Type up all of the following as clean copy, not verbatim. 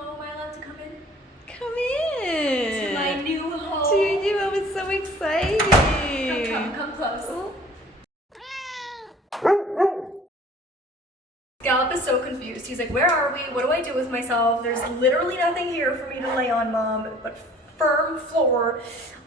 Hello, am I allowed to come in? Come in. To my new home. To your new home, it's so exciting. Come close. Oh. Scallop is so confused. He's like, where are we? What do I do with myself? There's literally nothing here for me to lay on, Mom, but firm floor.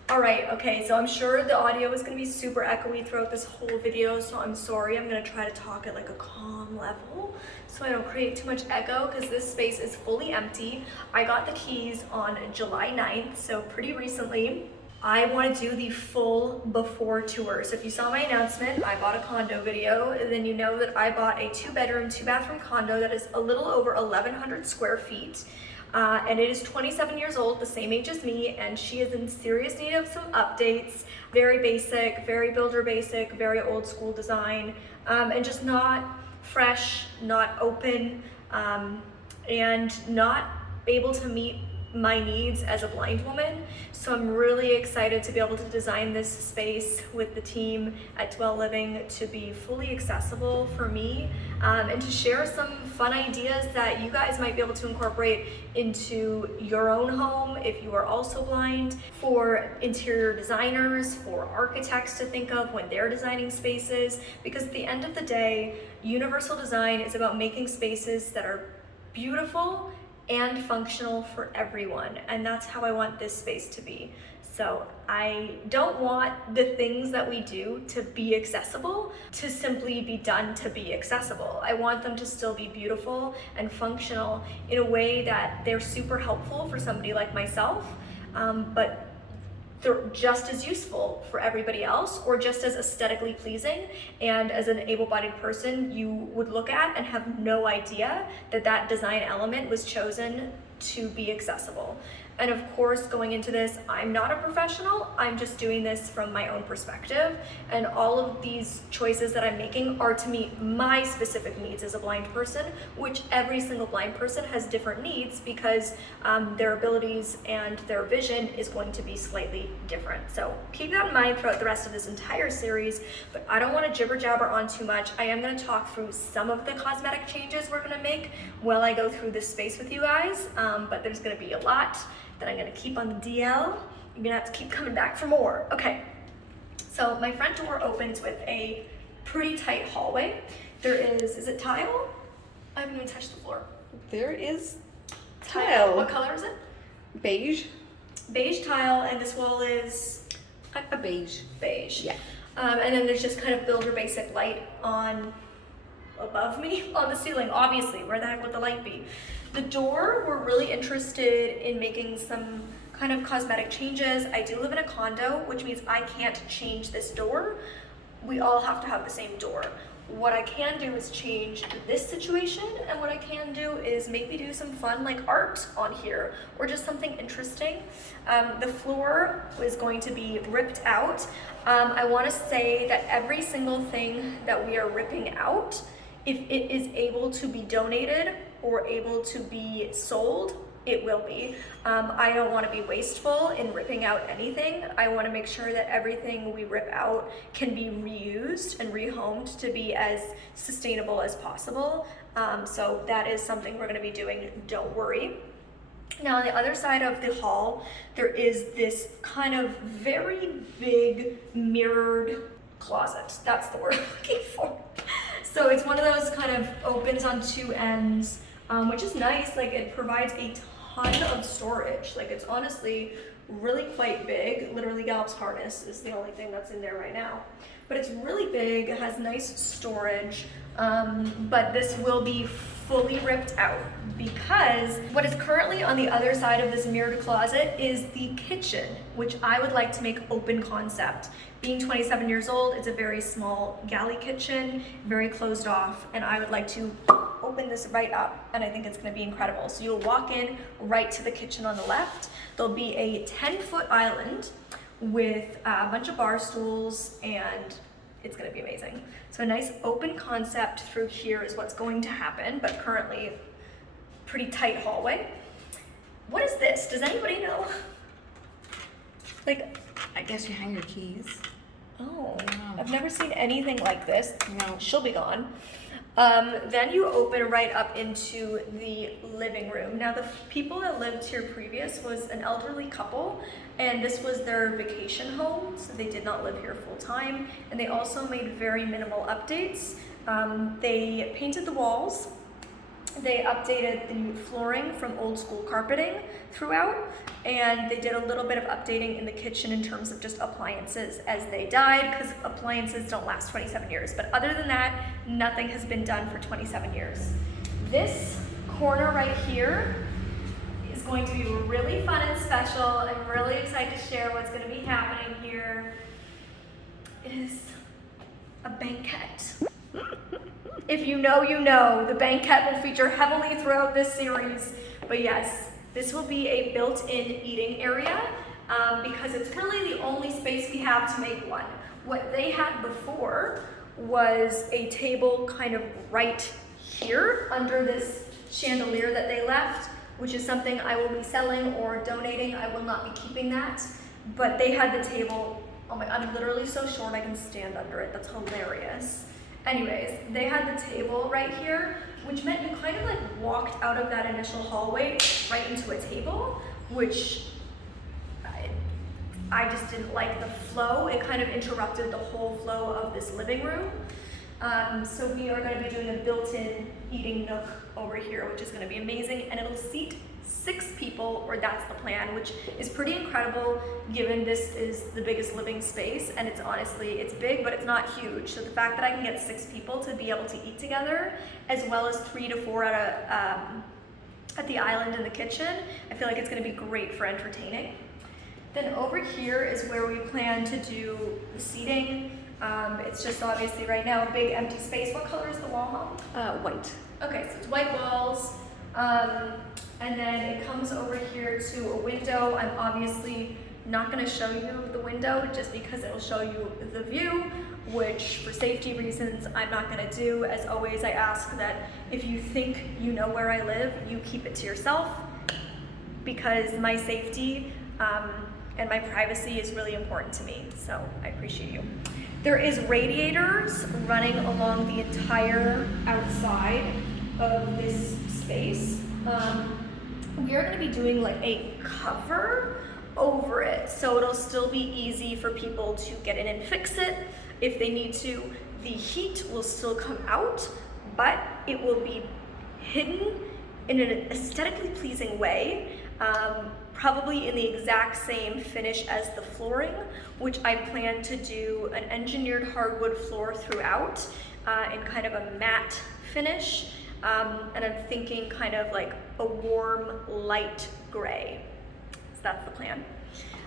All right, okay, so I'm sure the audio is gonna be super echoey throughout this whole video, so I'm sorry. I'm gonna try to talk at like a calm level so I don't create too much echo because this space is fully empty. I got the keys on July 9th, so pretty recently. I want to do the full before tour. So if you saw my announcement, I bought a condo video, and then you know that I bought a 2-bedroom, 2-bathroom condo that is a little over 1,100 square feet. And it is 27 years old, the same age as me, and she is in serious need of some updates. Very basic, very builder basic, very old school design, and just not fresh, not open, and not able to meet my needs as a blind woman. So I'm really excited to be able to design this space with the team at Dwell Living to be fully accessible for me, and to share some fun ideas that you guys might be able to incorporate into your own home if you are also blind, for interior designers, for architects to think of when they're designing spaces, because at the end of the day, universal design is about making spaces that are beautiful and functional for everyone, and that's how I want this space to be. So I don't want the things that we do to be accessible to simply be done to be accessible. I want them to still be beautiful and functional in a way that they're super helpful for somebody like myself, but they're just as useful for everybody else, or just as aesthetically pleasing, and as an able-bodied person you would look at and have no idea that that design element was chosen to be accessible. And of course, going into this, I'm not a professional, I'm just doing this from my own perspective, and all of these choices that I'm making are to meet my specific needs as a blind person, which every single blind person has different needs because their abilities and their vision is going to be slightly different. So keep that in mind throughout the rest of this entire series, but I don't want to jibber jabber on too much. I am going to talk through some of the cosmetic changes we're going to make while I go through this space with you guys, but there's going to be a lot that I'm gonna keep on the DL. You're gonna have to keep coming back for more. Okay, so my front door opens with a pretty tight hallway. There is it tile? I haven't even touched the floor. There is tile. What color is it? Beige. Beige tile, and this wall is? A beige. Beige. Yeah. And then there's just kind of builder basic light on above me on the ceiling. Obviously, where the heck would the light be? The door, we're really interested in making some kind of cosmetic changes. I do live in a condo, which means I can't change this door. We all have to have the same door. What I can do is change this situation, and what I can do is maybe do some fun like art on here, or just something interesting. The floor is going to be ripped out. I want to say that every single thing that we are ripping out, if it is able to be donated or able to be sold, it will be. I don't want to be wasteful in ripping out anything. I want to make sure that everything we rip out can be reused and rehomed to be as sustainable as possible. So that is something we're going to be doing, don't worry. Now on the other side of the hall, there is this kind of very big mirrored closet. That's the word I'm looking for. So it's one of those kind of opens on two ends, which is nice. Like, it provides a ton of storage. Like, it's honestly really quite big. Literally Gallup's harness is the only thing that's in there right now. But it's really big, it has nice storage, but this will be fully ripped out because what is currently on the other side of this mirrored closet is the kitchen, which I would like to make open concept. Being 27 years old, it's a very small galley kitchen, very closed off, and I would like to open this right up, and I think it's gonna be incredible. So you'll walk in right to the kitchen on the left. There'll be a 10-foot island with a bunch of bar stools, and it's gonna be amazing. So a nice open concept through here is what's going to happen, but currently pretty tight hallway. What is this? Does anybody know? Like, I guess you hang your keys. oh, Yeah. I've never seen anything like this. No. She'll be gone. Then you open right up into the living room. Now the people that lived here previous was an elderly couple, and this was their vacation home, so they did not live here full time, and they also made very minimal updates. They painted the walls, they updated the flooring from old school carpeting throughout, and they did a little bit of updating in the kitchen in terms of just appliances as they died, because appliances don't last 27 years. But other than that, nothing has been done for 27 years. This corner right here is going to be really fun and special. I'm really excited to share what's going to be happening here. It is a banquette. If you know, you know. The banquette will feature heavily throughout this series. But yes, this will be a built-in eating area because it's really the only space we have to make one. What they had before was a table kind of right here under this chandelier that they left, which is something I will be selling or donating. I will not be keeping that. But they had the table, oh my, I'm literally so short I can stand under it. That's hilarious. Anyways, they had the table right here, which meant you kind of like walked out of that initial hallway right into a table, which I just didn't like the flow. It kind of interrupted the whole flow of this living room. So we are going to be doing a built-in eating nook over here, which is going to be amazing, and it'll seat 6 people, or that's the plan, which is pretty incredible given this is the biggest living space, and it's honestly, it's big, but it's not huge. So the fact that I can get 6 people to be able to eat together, as well as 3 to 4 at the island in the kitchen, I feel like it's going to be great for entertaining. Then over here is where we plan to do the seating. It's just obviously right now a big empty space. What color is the wall, Mom? White. Okay, so it's white walls. And then it comes over here to a window. I'm obviously not going to show you the window just because it'll show you the view, which for safety reasons I'm not going to do. As always, I ask that if you think you know where I live, you keep it to yourself, because my safety and my privacy is really important to me, so I appreciate you. There is radiators running along the entire outside of this space. We are going to be doing like a cover over it, so it'll still be easy for people to get in and fix it if they need to. The heat will still come out, but it will be hidden in an aesthetically pleasing way, probably in the exact same finish as the flooring, which I plan to do an engineered hardwood floor throughout in kind of a matte finish. And I'm thinking kind of like a warm, light gray. So that's the plan.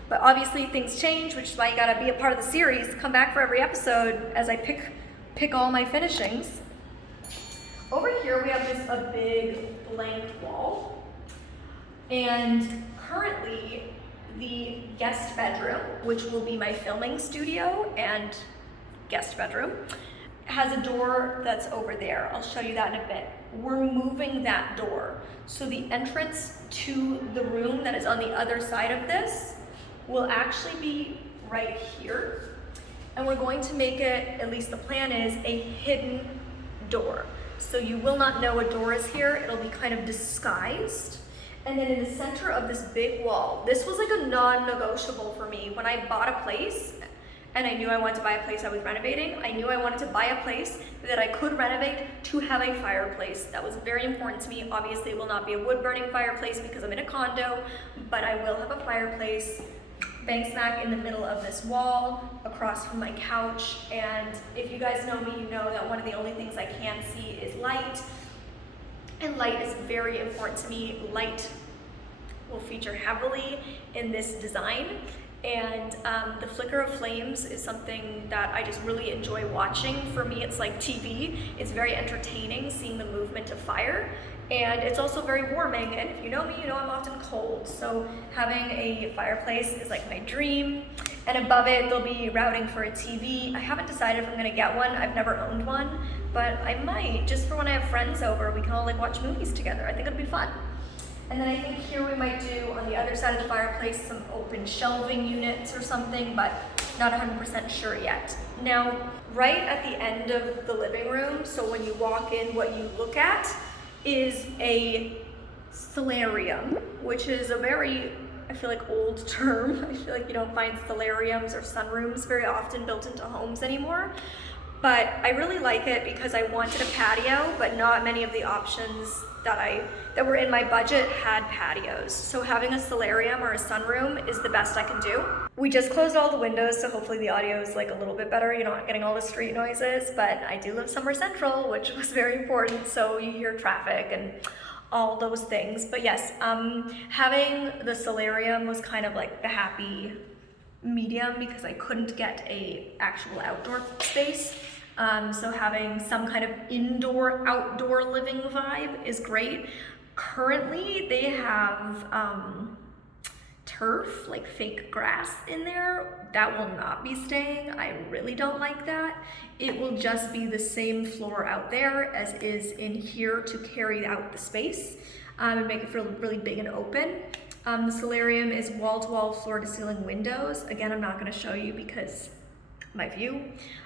But obviously things change, which is why you gotta be a part of the series. Come back for every episode as I pick all my finishings. Over here we have just a big blank wall. And currently the guest bedroom, which will be my filming studio and guest bedroom, has a door that's over there. I'll show you that in a bit. We're moving that door. So the entrance to the room that is on the other side of this will actually be right here. And we're going to make it, at least the plan is, a hidden door. So you will not know a door is here. It'll be kind of disguised. And then in the center of this big wall, this was like a non-negotiable for me. When I bought a place, and I knew I wanted to buy a place I was renovating, I knew I wanted to buy a place that I could renovate to have a fireplace. That was very important to me. Obviously, it will not be a wood-burning fireplace because I'm in a condo, but I will have a fireplace bang smack in the middle of this wall, across from my couch. And if you guys know me, you know that one of the only things I can see is light. And light is very important to me. Light will feature heavily in this design. And the flicker of flames is something that I just really enjoy watching. For me, it's like TV. It's very entertaining seeing the movement of fire. And it's also very warming. And if you know me, you know I'm often cold. So having a fireplace is like my dream. And above it, there'll be routing for a TV. I haven't decided if I'm gonna get one. I've never owned one, but I might, just for when I have friends over, we can all like watch movies together. I think it'll be fun. And then I think here we might do, on the other side of the fireplace, some open shelving units or something, but Not 100% sure yet. Now, right at the end of the living room, so when you walk in, what you look at is a solarium, which is a very, I feel like, old term. I feel like you don't find solariums or sunrooms very often built into homes anymore. But I really like it because I wanted a patio, but not many of the options that were in my budget had patios. So having a solarium or a sunroom is the best I can do. We just closed all the windows, so hopefully the audio is like a little bit better. You're not getting all the street noises, but I do live somewhere central, which was very important. So you hear traffic and all those things. But yes, having the solarium was kind of like the happy medium because I couldn't get a actual outdoor space. So having some kind of indoor outdoor living vibe is great. Currently they have turf, like fake grass in there. That will not be staying. I really don't like that. It will just be the same floor out there as is in here to carry out the space and make it feel really big and open. The solarium is wall-to-wall, floor-to-ceiling windows. Again, I'm not going to show you because my view,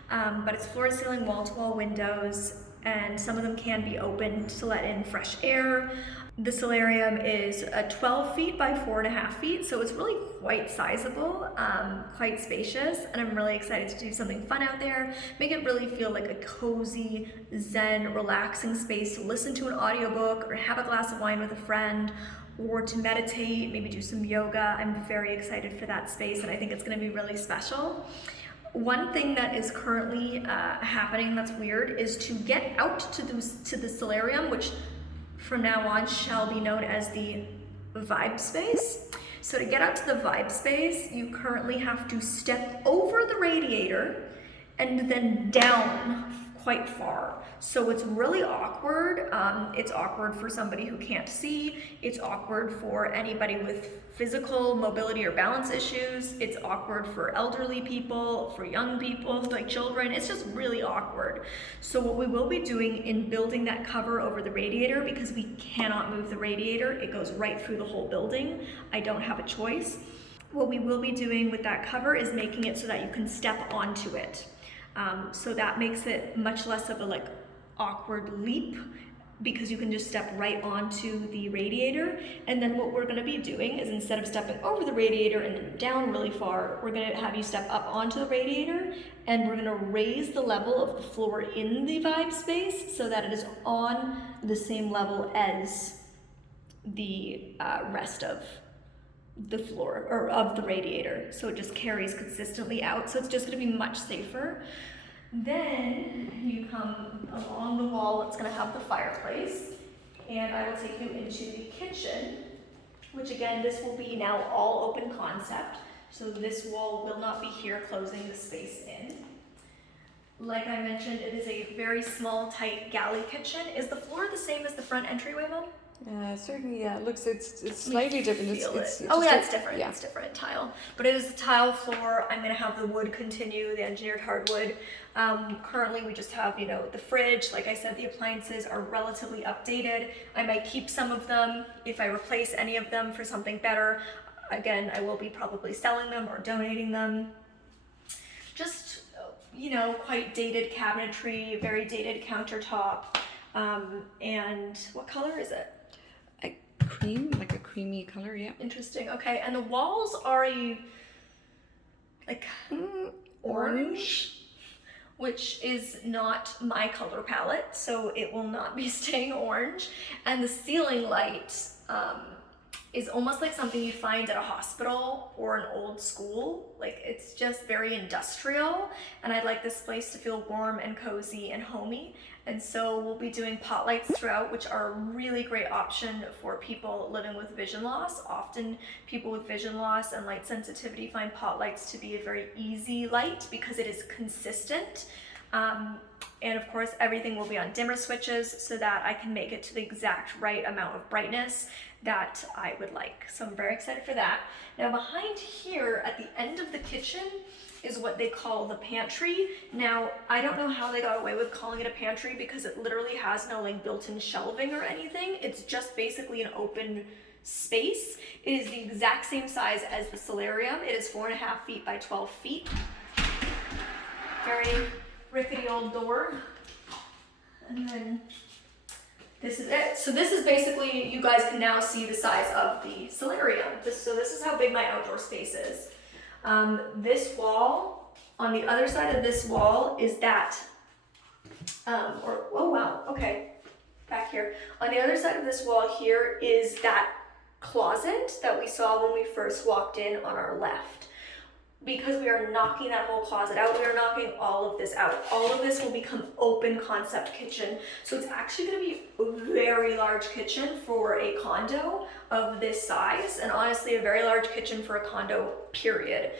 but it's floor-to-ceiling, wall-to-wall windows, and some of them can be opened to let in fresh air. The solarium is 12 feet by 4.5 feet, so it's really quite sizable, quite spacious, and I'm really excited to do something fun out there, make it really feel like a cozy, zen, relaxing space to listen to an audiobook or have a glass of wine with a friend, or to meditate, maybe do some yoga. I'm very excited for that space, and I think it's going to be really special. One thing that is currently happening that's weird is to get out to the solarium, which from now on shall be known as the vibe space. So to get out to the vibe space, you currently have to step over the radiator and then down quite far. So it's really awkward. It's awkward for somebody who can't see. It's awkward for anybody with physical mobility or balance issues. It's awkward for elderly people, for young people, like children. It's just really awkward. So what we will be doing in building that cover over the radiator, because we cannot move the radiator, it goes right through the whole building. I don't have a choice. What we will be doing with that cover is making it so that you can step onto it. So that makes it much less of a like awkward leap, because you can just step right onto the radiator. And then what we're going to be doing is, instead of stepping over the radiator and then down really far, we're going to have you step up onto the radiator, and we're going to raise the level of the floor in the vibe space so that it is on the same level as the rest of the floor or of the radiator, so it just carries consistently out. So it's just going to be much safer. Then you come along the wall, it's going to have the fireplace, and I will take you into the kitchen, which again, this will be now all open concept, so this wall will not be here closing the space in. Like I mentioned, it is a very small, tight galley kitchen. Is the floor the same as the front entryway, Mom? Certainly, yeah. It looks, it's slightly different. It's oh yeah, it's just different. Yeah. It's different tile, but it is a tile floor. I'm gonna have the wood continue, the engineered hardwood. Currently, we just have, the fridge. Like I said, the appliances are relatively updated. I might keep some of them. If I replace any of them for something better, again, I will be probably selling them or donating them. Just, quite dated cabinetry, very dated countertop. And what color is it? Cream, like a creamy color, yeah. Interesting. Okay, and the walls are orange, which is not my color palette, so it will not be staying orange. And the ceiling light is almost like something you find at a hospital or an old school. Like, it's just very industrial, and I'd like this place to feel warm and cozy and homey. And so we'll be doing pot lights throughout, which are a really great option for people living with vision loss. Often people with vision loss and light sensitivity find pot lights to be a very easy light because it is consistent. And of course, everything will be on dimmer switches so that I can make it to the exact right amount of brightness that I would like. So I'm very excited for that. Now behind here at the end of the kitchen is what they call the pantry. Now, I don't know how they got away with calling it a pantry because it literally has no built-in shelving or anything. It's just basically an open space. It is the exact same size as the solarium. It is 4.5 feet by 12 feet. very rickety old door. And then this is it. So this is basically, you guys can now see the size of the solarium. So this is how big my outdoor space is. This wall, on the other side of this wall is that, oh wow, okay, back here. On the other side of this wall here is that closet that we saw when we first walked in on our left. Because we are knocking that whole closet out, we are knocking all of this out. All of this will become open concept kitchen. So it's actually gonna be a very large kitchen for a condo of this size, and honestly a very large kitchen for a condo, period.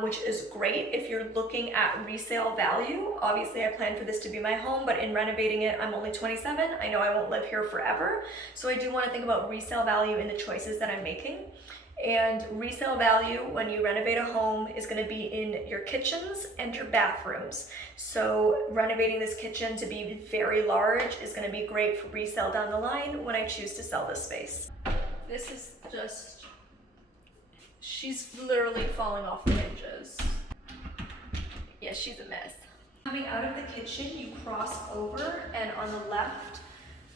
Which is great if you're looking at resale value. Obviously I plan for this to be my home, but in renovating it, I'm only 27. I know I won't live here forever. So I do wanna think about resale value in the choices that I'm making. And resale value when you renovate a home is going to be in your kitchens and your bathrooms. So renovating this kitchen to be very large is going to be great for resale down the line when I choose to sell this space. This is just, she's literally falling off the hinges. Yeah, she's a mess. Coming out of the kitchen, you cross over, and on the left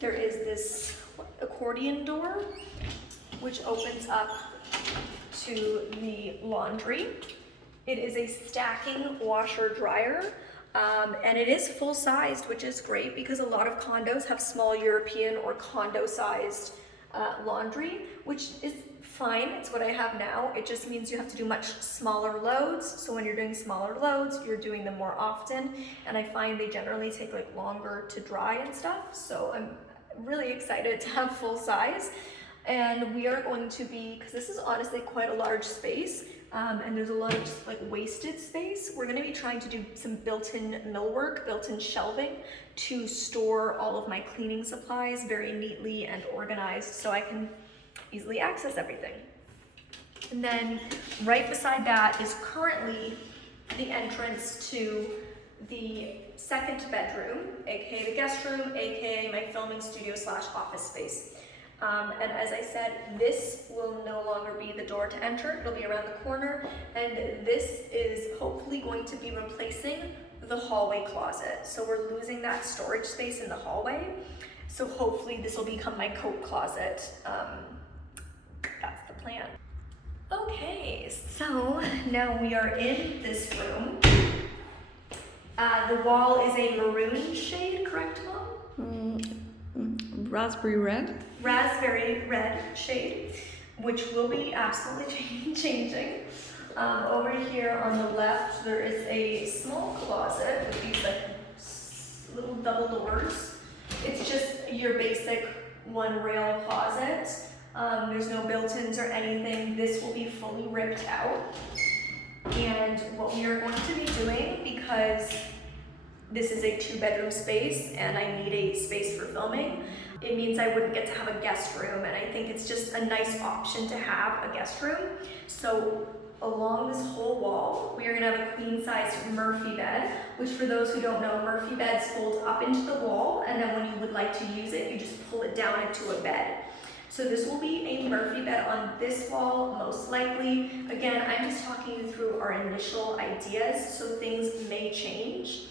there is this accordion door which opens up to the laundry. It is a stacking washer dryer, and it is full sized, which is great because a lot of condos have small European or condo sized laundry, which is fine. It's what I have now. It just means you have to do much smaller loads. So when you're doing smaller loads, you're doing them more often, and I find they generally take like longer to dry and stuff. So I'm really excited to have full size. And we are going to be, because this is honestly quite a large space, and there's a lot of just like wasted space, we're going to be trying to do some built-in millwork, built-in shelving to store all of my cleaning supplies very neatly and organized so I can easily access everything. And then right beside that is currently the entrance to the second bedroom, aka the guest room, aka my filming studio / office space. And as I said, this will no longer be the door to enter, it'll be around the corner, and this is hopefully going to be replacing the hallway closet. So we're losing that storage space in the hallway, so hopefully this will become my coat closet. That's the plan. Okay, so now we are in this room. The wall is a maroon shade, correct, Mom? Raspberry red. Raspberry red shade, which will be absolutely changing. Over here on the left, there is a small closet with these like little double doors. It's just your basic one rail closet. There's no built-ins or anything. This will be fully ripped out. And what we are going to be doing, because this is a 2-bedroom space and I need a space for filming, it means I wouldn't get to have a guest room, and I think it's just a nice option to have a guest room. So along this whole wall, we are gonna have a queen-sized Murphy bed, which for those who don't know, Murphy beds fold up into the wall, and then when you would like to use it, you just pull it down into a bed. So this will be a Murphy bed on this wall, most likely. Again, I'm just talking you through our initial ideas, so things may change.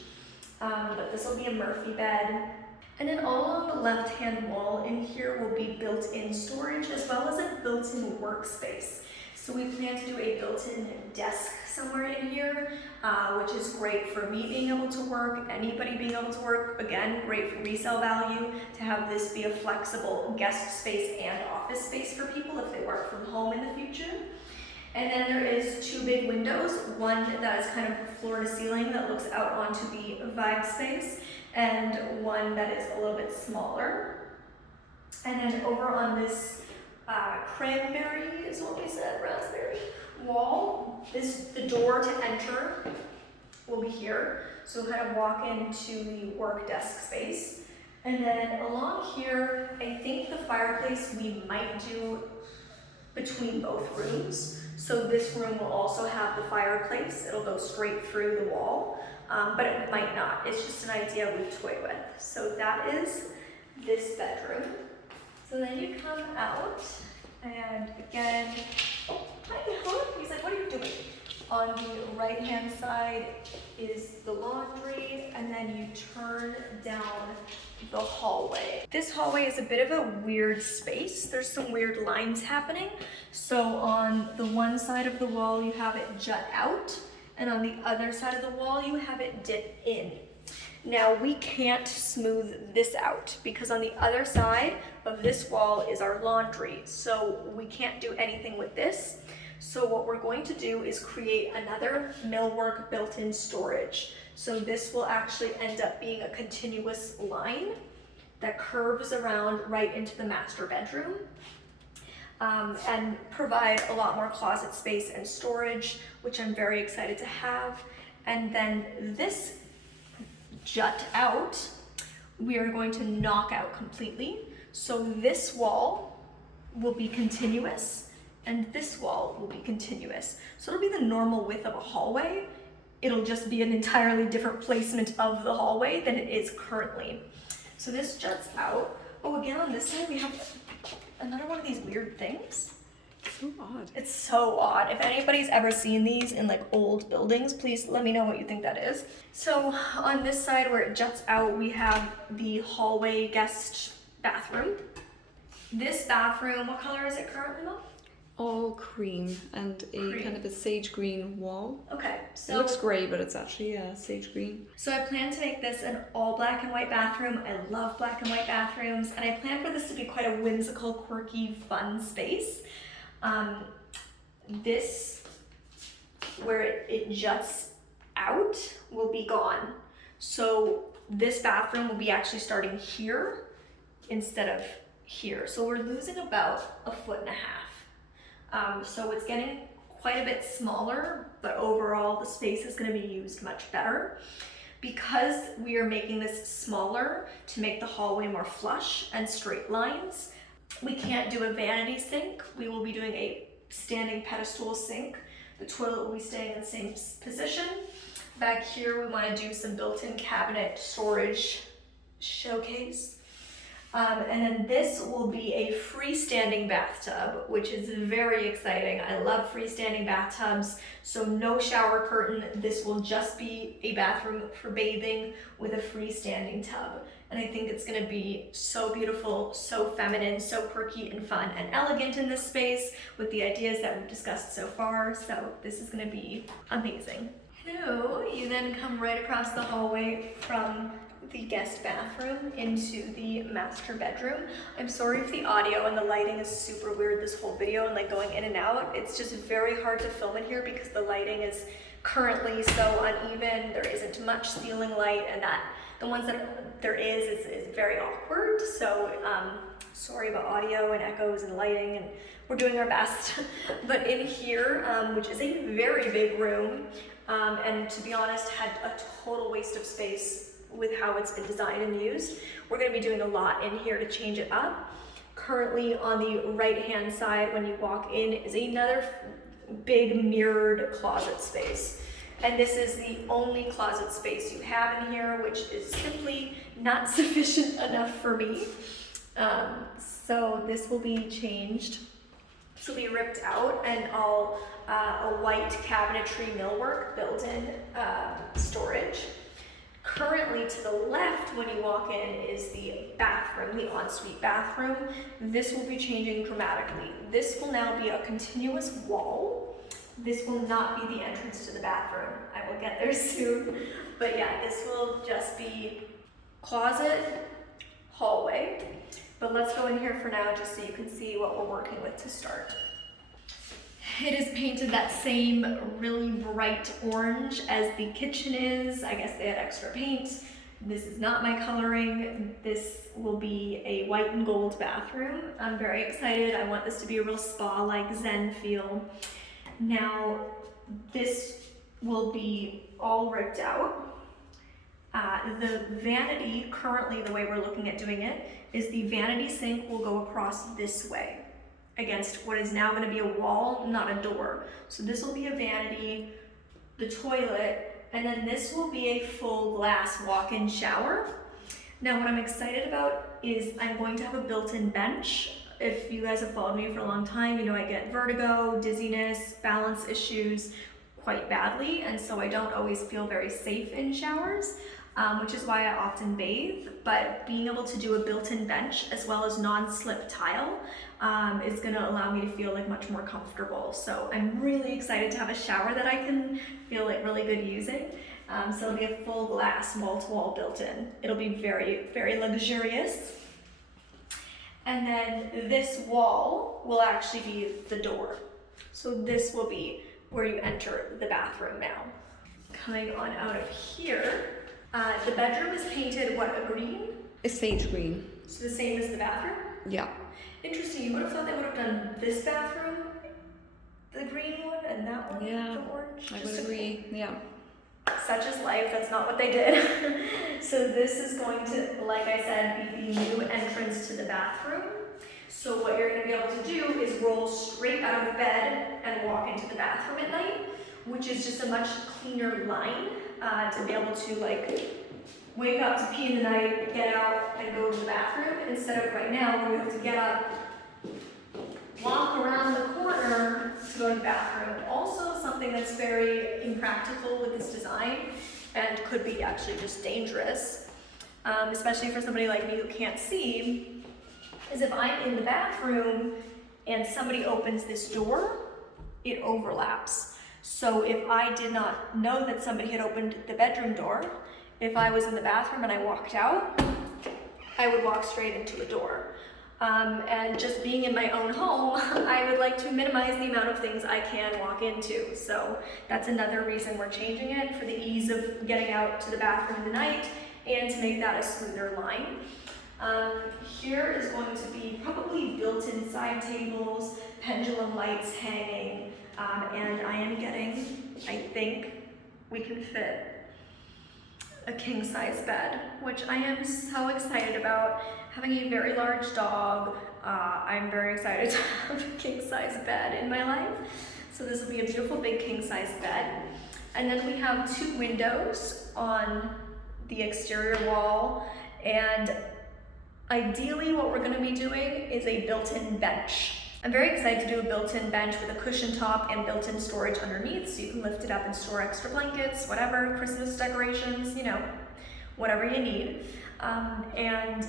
But this will be a Murphy bed. And then all along the left-hand wall in here will be built-in storage as well as a built-in workspace. So we plan to do a built-in desk somewhere in here, which is great for me being able to work, anybody being able to work. Again, great for resale value to have this be a flexible guest space and office space for people if they work from home in the future. And then there is 2 big windows, one that is kind of floor to ceiling that looks out onto the vibe space, and one that is a little bit smaller. And then over on this cranberry is what we said, raspberry wall, the door to enter will be here. So we'll kind of walk into the work desk space. And then along here, I think the fireplace we might do between both rooms. So this room will also have the fireplace. It'll go straight through the wall, but it might not. It's just an idea we've toyed with. So that is this bedroom. So then you come out, and again, oh, hi, Helen. He's like, what are you doing? On the right-hand side is the laundry, and then you turn down the hallway. This hallway is a bit of a weird space. There's some weird lines happening. So on the one side of the wall, you have it jut out, and on the other side of the wall, you have it dip in. Now we can't smooth this out because on the other side of this wall is our laundry. So we can't do anything with this. So what we're going to do is create another millwork built-in storage. So this will actually end up being a continuous line that curves around right into the master bedroom and provide a lot more closet space and storage, which I'm very excited to have. And then this jut out, we are going to knock out completely. So this wall will be continuous and this wall will be continuous. So it'll be the normal width of a hallway. It'll just be an entirely different placement of the hallway than it is currently. So this juts out. Oh, again on this side we have another one of these weird things. So odd. It's so odd. If anybody's ever seen these in like old buildings, please let me know what you think that is. So on this side where it juts out, we have the hallway guest bathroom. This bathroom, what color is it currently, Mom? All cream and a kind of a sage green wall. Okay, so it looks grey, but it's actually sage green. So I plan to make this an all black and white bathroom. I love black and white bathrooms, and I plan for this to be quite a whimsical, quirky, fun space. This, where it juts out, will be gone. So this bathroom will be actually starting here instead of here. So we're losing about 1.5 feet. So it's getting quite a bit smaller, but overall the space is going to be used much better. Because we are making this smaller to make the hallway more flush and straight lines, we can't do a vanity sink. We will be doing a standing pedestal sink. The toilet will be staying in the same position. Back here, we want to do some built-in cabinet storage showcase. And then this will be a freestanding bathtub, which is very exciting. I love freestanding bathtubs, so no shower curtain. This will just be a bathroom for bathing with a freestanding tub. And I think it's gonna be so beautiful, so feminine, so quirky and fun and elegant in this space with the ideas that we've discussed so far. So this is gonna be amazing. So you then come right across the hallway from the guest bathroom into the master bedroom. I'm sorry if the audio and the lighting is super weird this whole video and like going in and out. It's just very hard to film in here because the lighting is currently so uneven. There isn't much ceiling light, and that the ones that there is very awkward. So sorry about audio and echoes and lighting, and we're doing our best. But in here, which is a very big room, and to be honest had a total waste of space with how it's been designed and used. We're going to be doing a lot in here to change it up. Currently on the right hand side when you walk in is another big mirrored closet space. And this is the only closet space you have in here, which is simply not sufficient enough for me. So this will be changed. This will be ripped out and all a white cabinetry millwork built-in storage. Currently to the left when you walk in is the bathroom, the ensuite bathroom. This will be changing dramatically. This will now be a continuous wall. This will not be the entrance to the bathroom. I will get there soon. But yeah, this will just be closet, hallway. But let's go in here for now just so you can see what we're working with to start. It is painted that same really bright orange as the kitchen is. I guess they had extra paint. This is not my coloring. This will be a white and gold bathroom. I'm very excited. I want this to be a real spa-like zen feel. Now, this will be all ripped out. The vanity, currently the way we're looking at doing it, is the vanity sink will go across this way against what is now going to be a wall, not a door. So this will be a vanity, the toilet, and then this will be a full glass walk-in shower. Now what I'm excited about is I'm going to have a built-in bench. If you guys have followed me for a long time, you know I get vertigo, dizziness, balance issues quite badly, and so I don't always feel very safe in showers, which is why I often bathe. But being able to do a built-in bench as well as non-slip tile is going to allow me to feel like much more comfortable. So I'm really excited to have a shower that I can feel like really good using. So it'll be a full glass wall-to-wall built-in. It'll be very, very luxurious. And then this wall will actually be the door. So this will be where you enter the bathroom now. Coming on out of here, the bedroom is painted, what, a green? A sage green. So the same as the bathroom? Yeah. Interesting, you would have thought they would have done this bathroom, the green one, and that one, Yeah, the orange. I just would to agree. Yeah. Such is life, that's not what they did. So this is going to, like I said, be the new entrance to the bathroom. So what you're going to be able to do is roll straight out of bed and walk into the bathroom at night, which is just a much cleaner line to be able to like wake up to pee in the night, get out and go to the bathroom, instead of right now where we have to get up, walk around the corner to go to the bathroom. Also something that's very impractical with this design and could be actually just dangerous, especially for somebody like me who can't see, is if I'm in the bathroom and somebody opens this door, it overlaps. So if I did not know that somebody had opened the bedroom door, if I was in the bathroom and I walked out, I would walk straight into the door. And just being in my own home, I would like to minimize the amount of things I can walk into. So that's another reason we're changing it, for the ease of getting out to the bathroom in the night and to make that a smoother line. Here is going to be probably built-in side tables, pendulum lights hanging, and I am getting, I think we can fit a king-size bed, which I am so excited about. Having a very large dog, I'm very excited to have a king-size bed in my life. So this will be a beautiful big king-size bed. And then we have 2 windows on the exterior wall, and ideally what we're going to be doing is a built-in bench. I'm very excited to do a built-in bench with a cushion top and built-in storage underneath, so you can lift it up and store extra blankets, whatever, Christmas decorations, you know, whatever you need. And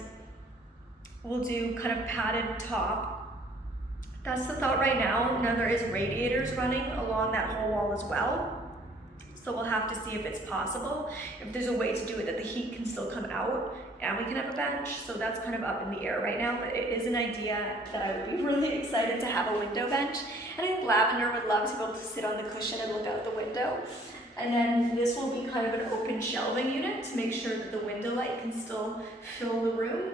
we'll do kind of padded top. That's the thought right now. Now there is radiators running along that whole wall as well. So we'll have to see if it's possible, if there's a way to do it that the heat can still come out and we can have a bench. So that's kind of up in the air right now, but it is an idea that I would be really excited to have a window bench. And I think Lavender would love to be able to sit on the cushion and look out the window. And then this will be kind of an open shelving unit to make sure that the window light can still fill the room.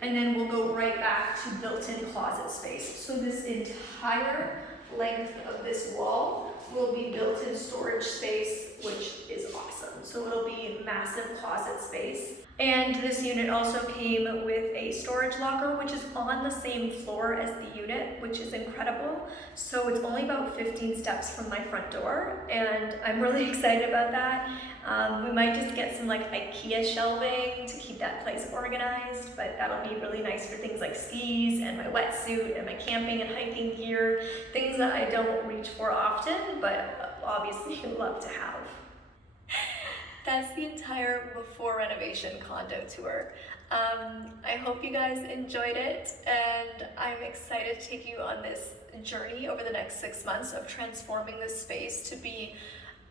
And then we'll go right back to built-in closet space. So this entire length of this wall will be built-in storage space, which is awesome. So it'll be massive closet space. And this unit also came with a storage locker, which is on the same floor as the unit, which is incredible. So it's only about 15 steps from my front door, and I'm really excited about that. We might just get some like IKEA shelving to keep that place organized, but that'll be really nice for things like skis and my wetsuit and my camping and hiking gear, things that I don't reach for often, but obviously love to have. That's the entire before renovation condo tour. I hope you guys enjoyed it, and I'm excited to take you on this journey over the next 6 months of transforming this space to be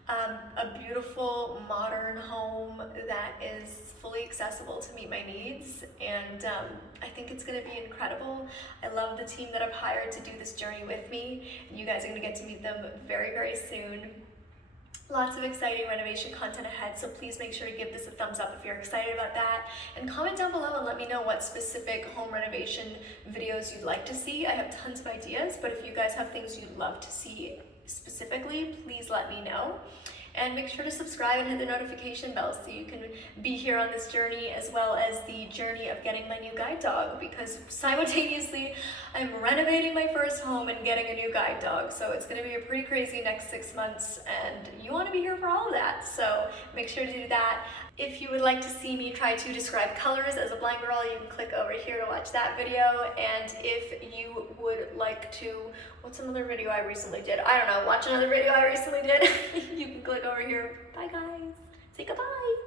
a beautiful modern home that is fully accessible to meet my needs, and I think it's going to be incredible. I love the team that I've hired to do this journey with me, and you guys are going to get to meet them very, very soon. Lots of exciting renovation content ahead, so please make sure to give this a thumbs up if you're excited about that, and comment down below and let me know what specific home renovation videos you'd like to see. I have tons of ideas, but if you guys have things you'd love to see specifically, please let me know. And make sure to subscribe and hit the notification bell so you can be here on this journey, as well as the journey of getting my new guide dog, because simultaneously I'm renovating my first home and getting a new guide dog. So it's going to be a pretty crazy next 6 months, and you want to be here for all of that. So make sure to do that. If you would like to see me try to describe colors as a blind girl, you can click over here to watch that video. And if you would like to, what's another video I recently did? I don't know, watch another video I recently did. You can click over here. Bye guys. Say goodbye.